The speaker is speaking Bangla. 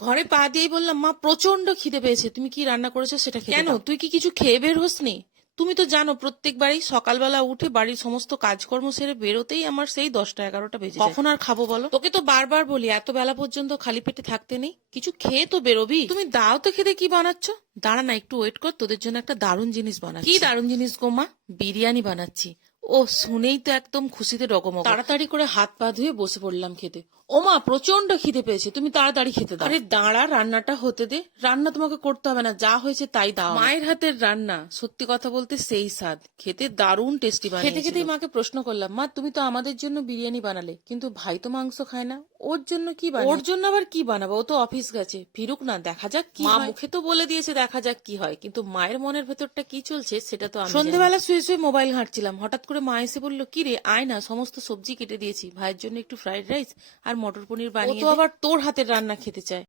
ঘরে পা দিয়েই বললাম, মা প্রচন্ড খিদে পেয়েছে, তুমি কি রান্না করেছো সেটা খেতে কেন দাও। তুই কি কিছু খেয়ে বের হোসনি? তুমি তো জানো প্রত্যেকবারই সকালবেলা উঠে বাড়ির সমস্ত কাজকর্ম সেরে বেরোতেই আমার সেই 10টা 11টা বেজে যায়। কখন আর খাবো বলো? তোকে তো বারবার বলি এত বেলা পর্যন্ত খালি পেটে থাকতে নেই, কিছু খেয়ে তো বেরোবি। তুমি দাও তো খেতে কি বানাচ্ছ? দাঁড়া না একটু ওয়েট কর, তোদের জন্য একটা দারুণ জিনিস বানাচ্ছি। কি দারুণ জিনিস গো মা? বিরিয়ানি বানাচ্ছি। ও শুনেই তো একদম খুশিতে ডগমগ। তাড়াতাড়ি করে হাত পা ধুয়ে বসে পড়লাম খেতে। ও মা প্রচন্ড খিদে পেয়েছে, তুমি তাড়াতাড়ি খেতে দাও। আরে দাঁড়া, রান্নাটা হতে দে। রান্না তোমাকে করতে হবে না, যা হয়েছে তাই দাও। মায়ের হাতের রান্না সত্যি কথা বলতে সেই স্বাদ, খেতে দারুণ টেস্টি বানিয়েছিল। খেতে খেতেই মাকে প্রশ্ন করলাম, মা তুমি তো আমাদের জন্য বিরিয়ানি বানালে, কিন্তু ভাই তো মাংস খায় না, ওর জন্য কি বানাবো? ওর জন্য আবার কি বানাবো? ও তো অফিস গেছে, ফিরুক না, দেখা যাক কি হয়। মা মুখে তো বলে দিয়েছে দেখা যাক কি হয়, কিন্তু মায়ের মনের ভেতরটা কি চলছে সেটা তো আমি জানি। সন্ধ্যেবেলা শুয়ে শুয়ে মোবাইল ঘাঁটছিলাম, হঠাৎ করে মা এসে বললো, কি রে আয় না, সমস্ত সবজি কেটে দিয়েছি, ভাইয়ের জন্য একটু ফ্রাইড রাইস আর মটর পনির বানিয়ে দে। ও তো আবার তোর হাতের রান্না খেতে চায়।